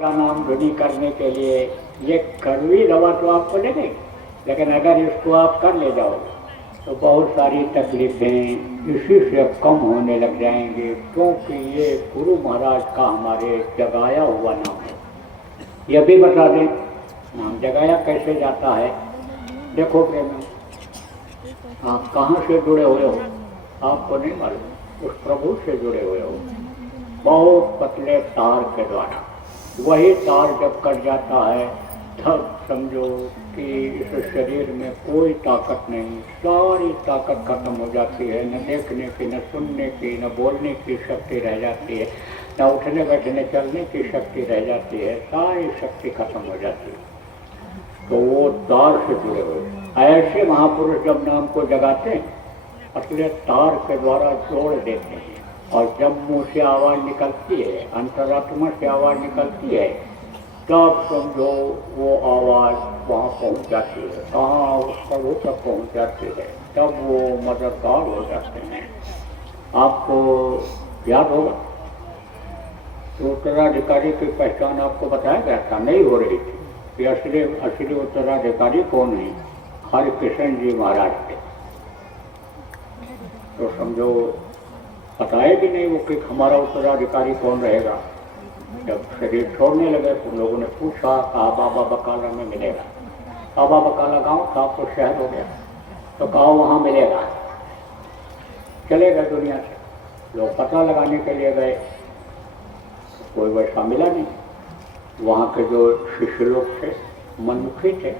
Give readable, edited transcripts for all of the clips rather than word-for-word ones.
का नाम धुनी करने के लिए ये कड़वी दवा तो आपको लगेगी, लेकिन अगर इसको आप कर ले जाओ तो बहुत सारी तकलीफें इसी से कम होने लग जाएंगे, क्योंकि ये गुरु महाराज का हमारे जगाया हुआ नाम है। यह भी बता दें नाम जगाया कैसे जाता है। देखो प्रेम, आप कहाँ से जुड़े हुए हो आपको नहीं मालूम, उस प्रभु से जुड़े हुए हो बहुत पतले तार के द्वारा। वही तार जब कट जाता है तब समझो कि इस शरीर में कोई ताकत नहीं, सारी ताकत खत्म हो जाती है। न देखने की, न सुनने की, न बोलने की शक्ति रह जाती है, न उठने बैठने चलने की शक्ति रह जाती है, सारी शक्ति खत्म हो जाती है। तो वो तार से जुड़े हुए ऐसे महापुरुष जब नाम को जगाते हैं, पतले तार के द्वारा जोड़ देते हैं, और जब मुंह से आवाज़ निकलती है, अंतरात्मा से आवाज़ निकलती है, तब समझो वो आवाज़ वहाँ पहुँच जाती है, कहाँ उस प्रभु तक पहुँच जाती है, तब वो मददगार हो जाते हैं। आपको याद होगा तो उत्तराधिकारी की पहचान आपको बताया गया था, नहीं हो रही थी कि असली उत्तराधिकारी कौन है, हरिकृष्ण जी महाराज थे। तो समझो बताए भी नहीं वो कि हमारा उत्तराधिकारी कौन रहेगा। जब शरीर छोड़ने लगे तो लोगों ने पूछा, कहा बाबा बकाला में मिलेगा। बाबा बकाला गांव था तो शहर हो गया, तो कहा वहाँ मिलेगा। चले गए दुनिया से, लोग पता लगाने के लिए गए, कोई वैसा मिला नहीं। वहाँ के जो शिष्य लोग थे, मनमुखी थे,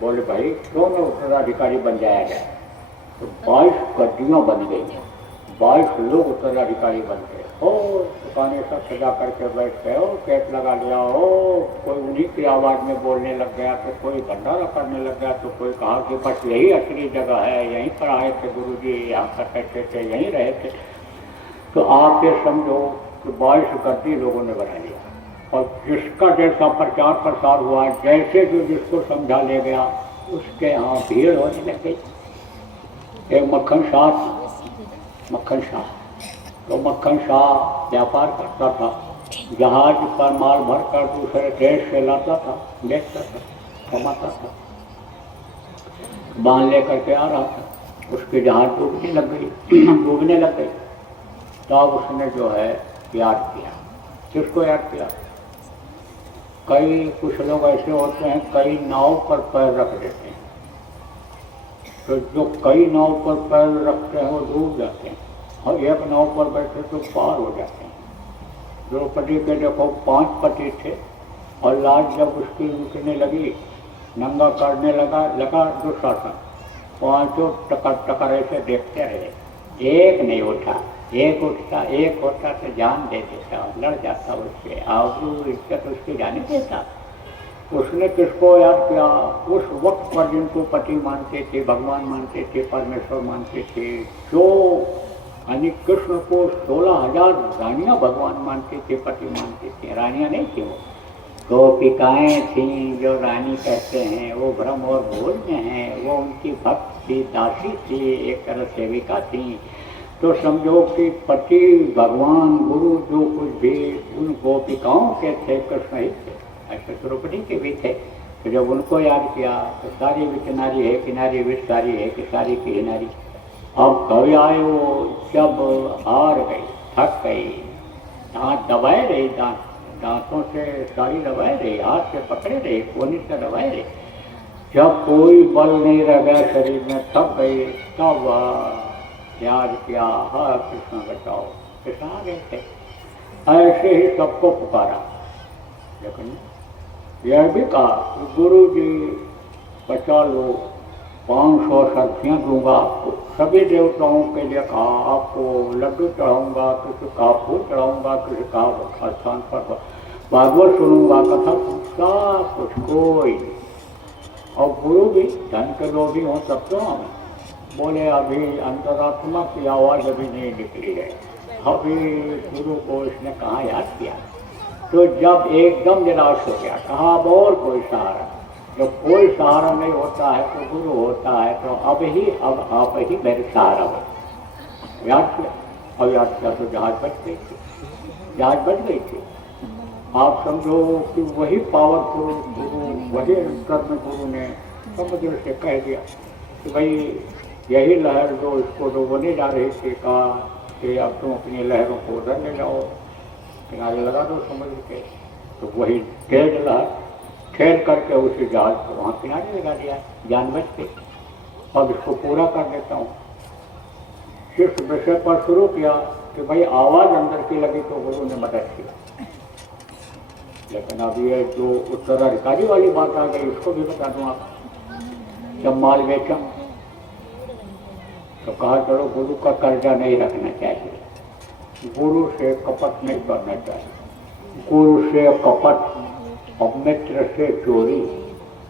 बोले भाई क्यों न उत्तराधिकारी बन जाया जाए। तो 22 गद्दियाँ बन गई, 22 लोग उत्तराधिकारी बन गए। ओ दुकानें सब सजा करके बैठ गए, ओ कैट लगा लिया, ओ कोई उन्हीं की आवाज़ में बोलने लग गया, तो कोई भंडारा करने लग गया, तो कोई कहा कि बस यही असली जगह है, यहीं पर आए थे गुरु जी, यहाँ पर रहते थे, यहीं रहे थे। तो आप ये समझो कि 22 गद्दी लोगों ने बना लिया, और जिसका जैसा प्रचार प्रसार हुआ, जैसे जो जिसको समझा ले गया, उसके यहाँ भीड़ होने लग गई। एक मक्खन शाह, तो मक्खन शाह व्यापार करता था, जहाज पर माल भरकर दूसरे देश से लाता था, बेचता था, कमाता था। बांध लेकर के आ रहा था, उसकी जहाज डूबने लग गई। तब उसने जो है याद किया। किसको याद किया? कई कुछ लोग ऐसे होते हैं, कई नाव पर पैर रख देते हैं, तो जो कई नाव पर पैर रखते हैं वो डूब जाते हैं, और एक नाव पर बैठे तो पार हो जाते हैं। द्रौपदी के देखो 5 पति थे, और लाज जब उसकी उठने लगी, नंगा करने लगा दुशासन, 5 टकर ऐसे देखते रहे, एक नहीं उठा। एक होता तो जान दे देता, लड़ जाता उससे, आबरू इज्जत उसकी जाने देता। उसने किसको याद किया? उस वक्त पर जिनको पति मानते थे, भगवान मानते थे, परमेश्वर मानते थे, जो यानी कृष्ण को 16,000 रानियाँ भगवान मानते थे, पति मानते थे, रानियाँ नहीं थी, वो गोपिकाएँ थीं, जो रानी कहते हैं, वो ब्रह्म और भोज में हैं, वो उनकी भक्त थी, दासी थी, एक तरह सेविका थी। तो समझो कि पति, भगवान, गुरु जो कुछ भी उन गोपिकाओं के थे, कृष्ण ही थे। ऐसे द्रौपदी के भी थे। तो जब उनको याद किया तो सारी भी किनारी है, किनारी भी सारी है, कि सारी की किनारी। अब कभी आए वो जब हार गई, थक गई, दांत दबाए रही, दांतों से सारी दबाए रही, हाथ से पकड़े रहे, कोनी से दबाए रहे, जब कोई बल नहीं रह गया शरीर में, थक गई, तब याद किया, हाँ कृष्ण बचाओ। कृष्ण आ गए थे। ऐसे ही सबको पुकारा, लेकिन यह भी कहा गुरु जी बचा लो, 500 सब्जियाँ दूंगा आपको, सभी देवताओं के लिए कहा, आपको लड्डू चढ़ाऊंगा, किसी का फूल चढ़ाऊंगा, किसी का स्थान पर भागवत सुनूंगा, कथा सब कुछ कोई। और गुरु भी धन के लोग भी हों तब तो हमें बोले अभी अंतरात्मा की आवाज़ अभी नहीं निकली है, अभी गुरु को इसने कहाँ याद किया। तो जब एकदम निराश हो गया, कहा अब और कोई सहारा, जब कोई सहारा नहीं होता है तो गुरु होता है, तो अब आप ही मेरे सहारा हो। याद किया, और याद किया तो जहाज बच गई थी। आप समझो कि वही पावरफुल गुरु, वही अंतर्म गुरु ने समुद्र से कह दिया कि भाई यही लहर जो इसको डूबने जा रही थी, कहा कि अब तुम अपनी लहरों को उधर ले जाओ, किनारे लगा दो समुद्र के। तो वही तेज लहर ठेल करके उसी जहाज को वहाँ किनारे लगा दिया जान बच के। अब इसको पूरा कर देता हूँ। इस विषय पर शुरू किया कि भाई आवाज़ अंदर की लगी तो गुरु ने मदद की। लेकिन अब ये जो उत्तराधिकारी वाली बात आ गई उसको भी बता दूँ आप। जब माल बेचा तो कहा चलो गुरु का कर्जा नहीं रखना चाहिए, गुरु से कपट नहीं करना चाहिए। गुरु से कपट और मित्र से चोरी,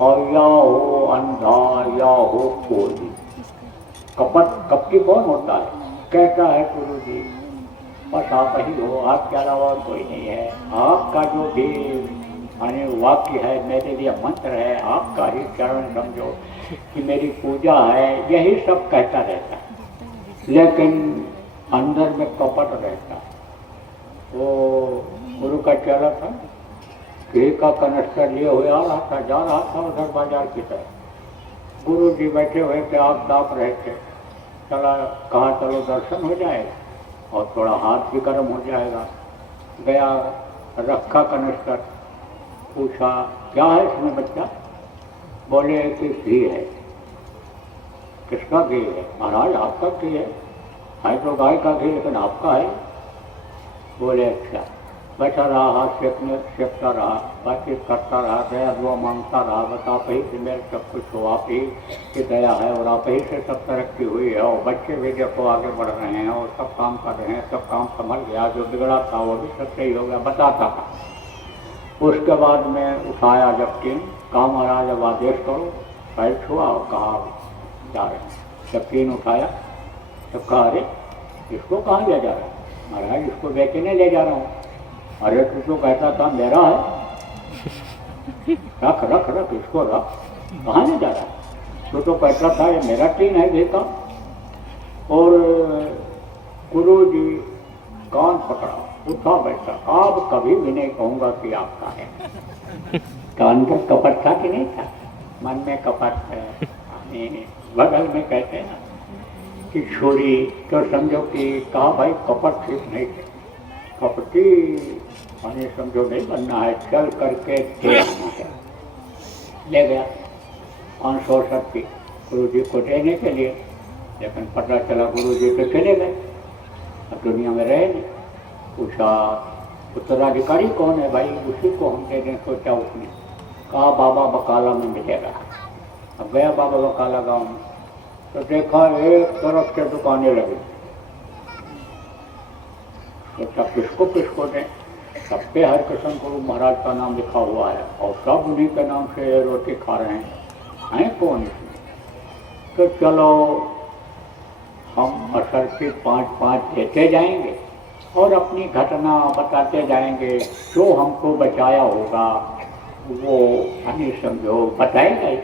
और या हो अंधा या हो कोरी। कपट कपटी कौन होता है? कहता है गुरु जी बस आप ही हो, आपके अलावा और कोई नहीं है। आपका जो भी माने वाक्य है मेरे लिए मंत्र है, आपका ही चरण समझो कि मेरी पूजा है, यही सब कहता रहता है। लेकिन अंदर में कपट रहता है। वो गुरु का चेला था, घी का कनस्तर लिए हुए आ रहा था, जा रहा था उधर बाजार की तरफ। गुरु जी बैठे हुए थे, आप दाप रहे थे। चला, कहा चलो दर्शन हो जाएगा और थोड़ा हाथ भी गर्म हो जाएगा। गया, रखा कनस्तर, पूछा क्या है इसमें बच्चा? बोले कि घी है। किसका घी है? महाराज आपका घी है तो गाय का घी, लेकिन आपका है। बोले अच्छा। बैठा रहा, हाथ सेकता रहा, बातचीत करता रहा, दया दुआ मांगता रहा, बस आप ही से मेरे सब कुछ हो, आप ही की दया है और आप ही से सब तरक्की हुई है। और बच्चे भी देखो आगे बढ़ रहे हैं और सब काम कर रहे हैं, सब काम संभल गया, जो बिगड़ा था वो भी सब सही हो गया, बताता था। उसके बाद में उठाया जब टीम, कहा महाराज अब आदेश करो। पैर छुआ और कहा जा रहे हैं। जब टीन उठाया तब कहा अरे इसको कहाँ ले जा रहा है? महाराज इसको बेचने ले जा रहा हूँ। अरे तू तो कहता था मेरा है, रख रख रख इसको रख, कहाँ ले जा रहा है? तू तो कहता था ये मेरा टीन है देखा। और गुरु जी कान पकड़ा, उठा बैठा, आप कभी भी नहीं कहूँगा कि आपका है। तो अंदर कपट था कि नहीं था? मन में कपट है, बगल में कहते हैं ना कि छोरी, तो समझो कि कहा भाई कपट ठीक नहीं है, कपटी माने समझो नहीं बनना है, चल करके दे आना है। ले गया 500 शक्ति गुरु जी को देने के लिए। लेकिन पता चला गुरु जी तो चले गए, अब दुनिया में रहे नहीं। पूछा उत्तराधिकारी कौन है भाई? उसी को हम दे दें। सोचा उसने, कहा बाबा बकाला में मिलेगा। अब गया बाबा बकाला गाँव में, तो देखा एक तरफ से दुकानें लगी। सोचा किसको किसको दें? सब पे हरकृष्ण गुरु महाराज का नाम लिखा हुआ है और सब उन्हीं के नाम से रोटी खा रहे हैं कौन इसमें? तो चलो हम असर से 5-5 देते जाएंगे और अपनी घटना बताते जाएंगे। जो हमको बचाया होगा वो हमें समझो बताएगा ही।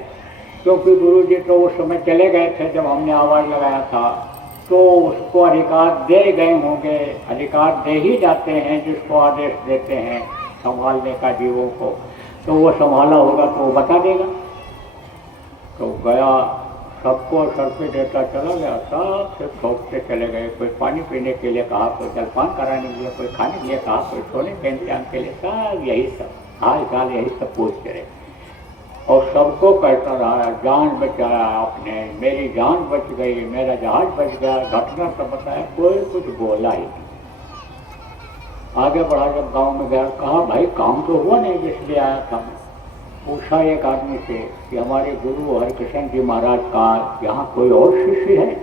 क्योंकि गुरु जी तो उस समय चले गए थे जब हमने आवाज़ लगाया था, तो उसको अधिकार दे गए होंगे। अधिकार दे ही जाते हैं जिसको आदेश देते हैं संभालने का जीवों को, तो वो संभाला होगा तो वो बता देगा। तो गया, सबको सर पे देता चला गया, सब से ठोकते चले गए। कोई पानी पीने के लिए कहा, कोई जलपान कराने के लिए, कोई खाने के लिए कहा, कोई सोने के इंतजाम के लिए, सब यही सब हाल चाल यही सब पूछते रहे। और सबको कहता रहा जान बचाया आपने, मेरी जान बच गई, मेरा जहाज बच गया, घटना सब बताया, कोई कुछ बोला ही नहीं। आगे बढ़ा, जब गांव में गया, कहा भाई काम तो हुआ नहीं जिसलिए आया था। पूछा एक आदमी से कि हमारे गुरु हरकृष्ण जी महाराज का यहाँ कोई और शिष्य है?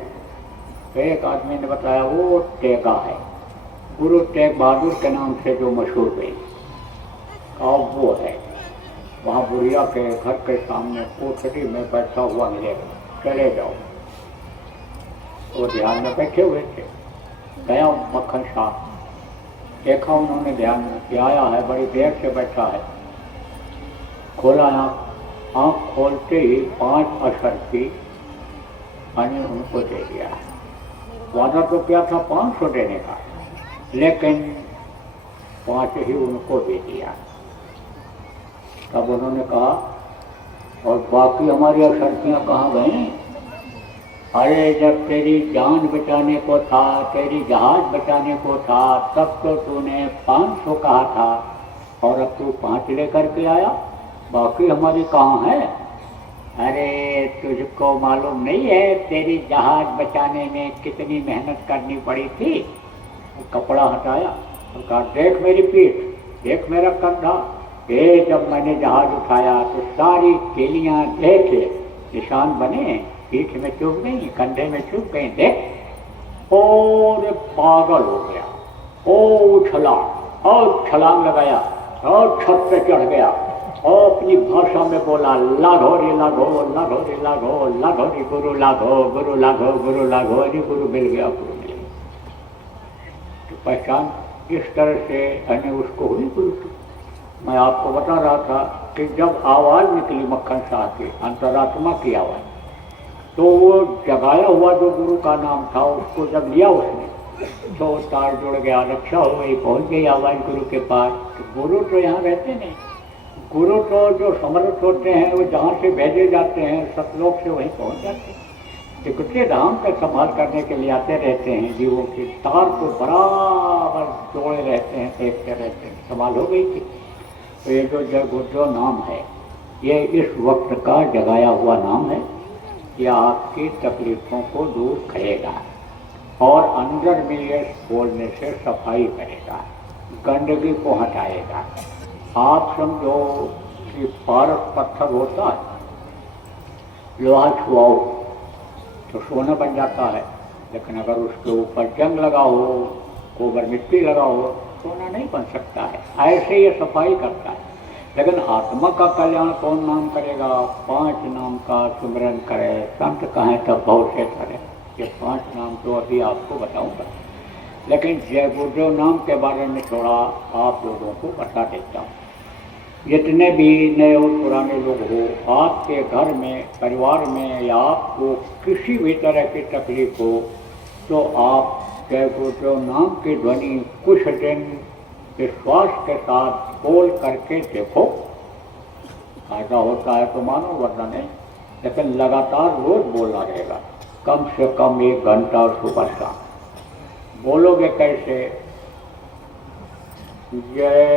तो एक आदमी ने बताया वो टेका है, गुरु टेक बहादुर के नाम से जो मशहूर हुए, अब वो है। वहाँ बुढ़िया के घर के सामने कोठरी में बैठा हुआ मिलेगा, चले जाओ। वो ध्यान में बैठे हुए थे। गया मक्खन शाह, देखा उन्होंने ध्यान में कि आया है, बड़ी देर से बैठा है। खोला आँख खोलते ही 5 अशर की मैंने उनको दे दिया है। वादा तो क्या था 500 देने का, लेकिन 5 ही उनको दे दिया। तब उन्होंने कहा और बाकी हमारी अशर्तियाँ कहाँ गई? अरे जब तेरी जान बचाने को था, तेरी जहाज बचाने को था, तब तो तूने 500 कहा था और अब तू 5 लेकर के आया, बाकी हमारी कहाँ है? अरे तुझको मालूम नहीं है तेरी जहाज बचाने में कितनी मेहनत करनी पड़ी थी? कपड़ा हटाया और कहा देख मेरी पीठ, देख मेरा कंधा। ये जब मैंने जहाज उठाया तो सारी केलियां देखे निशान बने, पीठ में चुभ गई, कंधे में चुभ गई, देख। और पागल हो गया, ओ उछला और छलांग लगाया और छत पे चढ़ गया और अपनी भाषा में बोला लाघो रे लाघो, लाघो रे लाघो, लाघो रे गुरु लाघो, गुरु लाघो, गुरु लाघो, अरे गुरु मिल गया, गुरु मिल गया। तो पहचान इस तरह से मैंने उसको हुई गुरु की। मैं आपको बता रहा था कि जब आवाज़ निकली मक्खन शाह की, अंतरात्मा की आवाज़, तो वो जगाया हुआ जो गुरु का नाम था उसको जब लिया उसने तो तार जुड़ गया, रक्षा हो गई, पहुँच गई आवाज़ गुरु के पास। तो गुरु तो यहाँ रहते नहीं, गुरु तो जो समर्थ होते हैं वो जहाँ से भेजे जाते हैं सतलोक से वहीं पहुँच जाते हैं। कितने धाम तक संभाल करने के लिए आते रहते हैं, जीवों के तार को बराबर जोड़े रहते हैं, देखते रहते हैं, संभाल हो गई थी। तो ये जो नाम है ये इस वक्त का जगाया हुआ नाम है। ये आपकी तकलीफ़ों को दूर करेगा और अंदर में ये बोलने से सफाई करेगा, गंदगी को हटाएगा। आप समझो कि पारस पत्थर होता है, लोहा छुआओ तो सोना बन जाता है, लेकिन अगर उसके ऊपर जंग लगा हो, गोबर मिट्टी लगा हो, सोना नहीं बन सकता है। ऐसे ये सफाई करता है। लेकिन आत्मा का कल्याण कौन नाम करेगा? 5 नाम का सुमिरन करे, संत कहें तब बहुत से करे। ये 5 नाम तो अभी आपको बताऊंगा, लेकिन जय गुरुदेव नाम के बारे में थोड़ा आप लोगों को बता देता हूँ। जितने भी नए और पुराने लोग हो, आपके घर में, परिवार में या आपको किसी भी तरह की तकलीफ हो तो आप जय गुरुदेव नाम की ध्वनि कुछ दिन विश्वास के साथ बोल करके देखो। फायदा होता है तो मानो, वरना नहीं। लेकिन लगातार रोज बोलना रहेगा, कम से कम 1 घंटा सुबह शाम। बोलोगे कैसे? जय